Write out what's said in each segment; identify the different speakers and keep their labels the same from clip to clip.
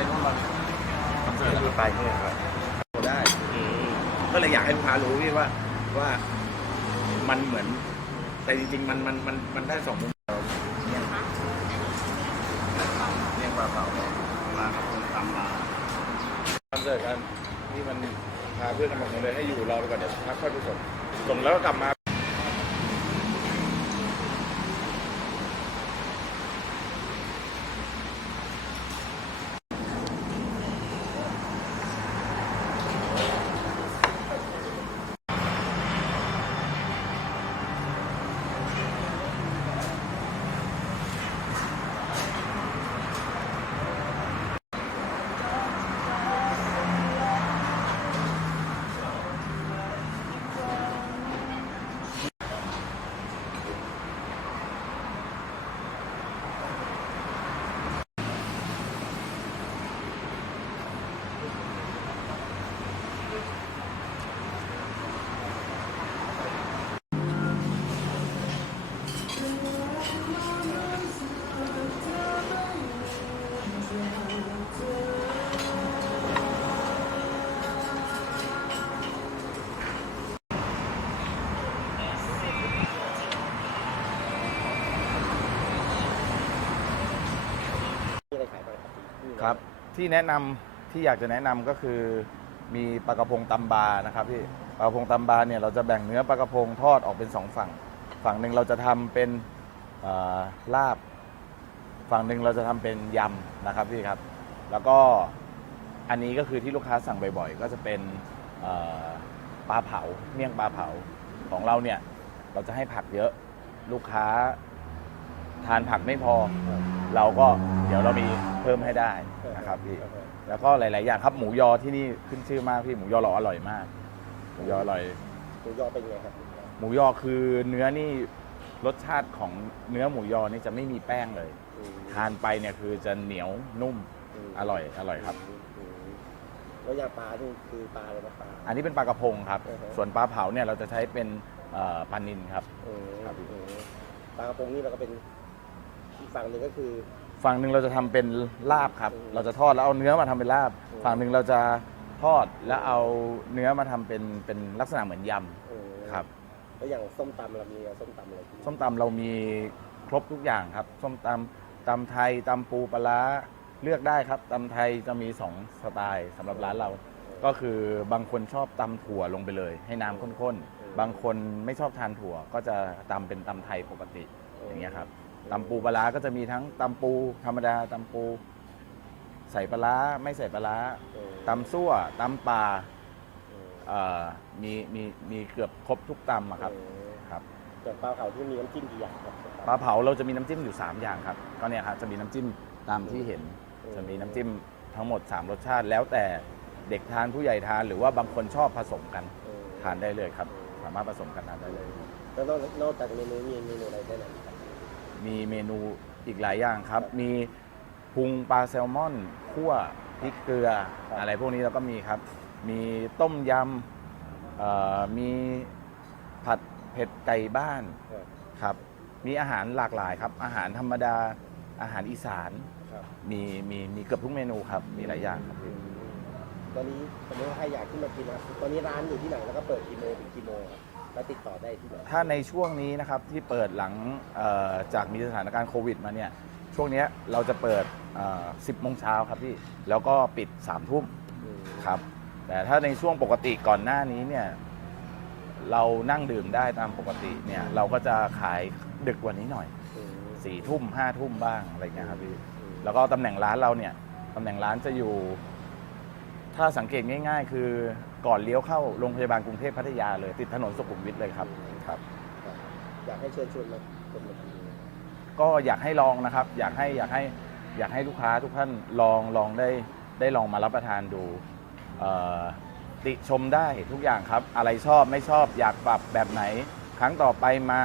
Speaker 1: ก็คือปลายมือครับได้
Speaker 2: อืม
Speaker 1: ก็เลยอยากให้ลูกค้ารู้พี่ว่าว่ามันเหมือน แต่จริง ๆ มันมันมันมันได้สองมุมเนี่ยเนี่ยปลาเผาปลากระพงตำมาคอนเสิร์ตกันนี่มันพาเพื่อนกันหมดเลยให้อยู่รอไปก่อนเดี๋ยวพักค่อยไปส่งส่งแล้วก็กลับมา
Speaker 3: ครับ ที่แนะนำที่อยากจะแนะนำก็คือ มีปลากระพงตำบานะครับพี่ปลากระพงตำบาเนี่ยเราจะแบ่งเนื้อปลากระพงทอดออกเป็นสองฝั่ง ฝั่งหนึ่งเราจะทำเป็นเอ่อลาบ ฝั่งหนึ่งเราจะทำเป็นยำนะครับพี่ครับ แล้วก็อันนี้ก็คือที่ลูกค้าสั่งบ่อยๆ ก็จะเป็นเอ่อปลาเผาเมี่ยงปลาเผาของเราเนี่ย เราจะให้ผักเยอะลูกค้าทานผักไม่พอ เราก็เดี๋ยวเรามี เพิ่มให้ได้นะครับพี่แล้วก็หลาย ๆ อย่างครับหมูยอที่นี่ขึ้นชื่อมากพี่หมูยอเราอร่อยมาก หมูยออร่อย
Speaker 2: หมูยอเป็นไงครับ
Speaker 3: หมูยอคือเนื้อนี่รสชาติของเนื้อหมูยอนี่จะไม่มีแป้งเลย
Speaker 2: อืม
Speaker 3: ทานไปเนี่ยคือจะเหนียวนุ่ม
Speaker 2: ม
Speaker 3: อร่อยอร่อยครับ
Speaker 2: อืมแล้วยาปลานี่คือปลาอะไรนะปลา
Speaker 3: อันนี้เป็นปลากระพงครับ
Speaker 2: อือฮะ
Speaker 3: ส่วนปลาเผาเนี่ยเราจะใช้เป็นเอ่อปลานินครับ
Speaker 2: อืม
Speaker 3: ครับพี่
Speaker 2: อืมปลากระพงนี่เราก็เป็นอีกฝั่งหนึ่งก็คือ
Speaker 3: ฝั่งหนึ่งเราจะทำเป็นลาบครับ
Speaker 2: อืม
Speaker 3: เราจะทอดแล้วเอาเนื้อมาทำเป็นลาบ
Speaker 2: อืม
Speaker 3: ฝั่งหนึ่งเราจะทอดแล้วเอาเนื้อมาทำเป็นเป็นลักษณะเหมือนย
Speaker 2: อืมำ
Speaker 3: ครับ
Speaker 2: แล้วอย่างส้มตำเรามีส้มตำอะไรที่
Speaker 3: ส้มตำเรามีครบทุกอย่างครับ ส้มตำตำไทยตำปูปลาร้าเลือกได้ครับตำไทยจะมีสองสไตล์สำหรับร้านเรา ก็คือบางคนชอบตำถั่วลงไปเลย ให้น้ำข้นๆ บางคนไม่ชอบทานถั่วก็จะตำเป็นตำไทยปกติอย่างเงี้ยครับ ตำปูปลาร้าก็จะมีทั้งตำปู ธรรมดาตำปู ใส่ปลาร้าไม่ใส่ปลาร้า
Speaker 2: อืม
Speaker 3: ตำซั่วตำปลา
Speaker 2: อืม
Speaker 3: เอ่อมีมีมีเกือบครบทุกตำอะครับ
Speaker 2: อืม
Speaker 3: ครับ
Speaker 2: ส่วนปลาเผาที่มีน้ำจิ้มกี่อย่างครับ
Speaker 3: ปลาเผาเราจะมีน้ำจิ้มอยู่ 3 อย่างครับ ก็เนี่ยครับจะมีน้ำจิ้มตามที่เห็นจะมีน้ำจิ้มทั้งหมด 3 รสชาติ แล้วแต่เด็กทานผู้ใหญ่ทานหรือว่าบางคนชอบผสมกัน
Speaker 2: อืม
Speaker 3: ทานได้เลยครับ สามารถผสมกันทานได้เลย
Speaker 2: แล้วนอกนอกจากเมนูมีเมนูอะไรได้ไหมครับ
Speaker 3: มีเมนูอีกหลายอย่างครับ มีพุงปลาแซลมอนคั่วพริกเกลือ
Speaker 2: ครับ
Speaker 3: อะไรพวกนี้เราก็มีครับ มีต้มยำเอ่อมีผัดเผ็ดไก่บ้าน
Speaker 2: ครับ
Speaker 3: ครับ มีอาหารหลากหลายครับ อาหารธรรมดาอาหารอีสาน
Speaker 2: ครับ
Speaker 3: มีมีมีเกือบทุกเมนูครับ มีหลายอย่างครับ
Speaker 2: อืมตอนนี้สมมติว่าใครอยากขึ้นมากินนะครับตอนนี้ร้านอยู่ที่ไหนแล้วก็เปิดกี่โมงถึงกี่โมงครับ แล้วติดต่อได้ที่ไหน
Speaker 3: ถ้าในช่วงนี้นะครับที่เปิดหลังเอ่อจากมีสถานการณ์โควิดมาเนี่ยช่วงเนี้ยเราจะเปิดเอ่อ10โมงเช้าครับพี่แล้วก็ปิด3ทุ่ม
Speaker 2: อืม
Speaker 3: ครับแต่ถ้าในช่วงปกติก่อนหน้านี้เนี่ยเรานั่งดื่มได้ตามปกติเนี่ยเราก็จะขายดึกกว่านี้หน่อย
Speaker 2: อืม
Speaker 3: สี่ทุ่มห้าทุ่มบ้างอะไรเงี้ยครับพี่
Speaker 2: อืม
Speaker 3: แล้วก็ตำแหน่งร้านเราเนี่ยตำแหน่งร้านจะอยู่ ถ้าสังเกตง่าย ๆ คือ ก่อนเลี้ยวเข้าโรงพยาบาลกรุงเทพพัทยาเลย ติดถนนสุขุมวิทเลยครับครับ
Speaker 2: ครับอยากให้เชิญชวนมาคนมากิน
Speaker 3: ก็อยากให้ลองนะครับ อยากให้อยากให้อยากให้ลูกค้าทุกท่านลองลองได้ได้ลองมารับประทานดูเอ่อติชมได้ทุกอย่างครับ อะไรชอบไม่ชอบ อยากปรับแบบไหน ครั้งต่อไปมา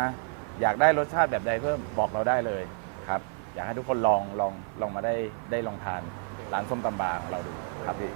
Speaker 3: อยากได้รสชาติแบบใดเพิ่มบอกเราได้เลยครับ อยากให้ทุกคนลองลองลองมาได้ได้ลองทานร้านส้มตำบาของเราดูครับพี่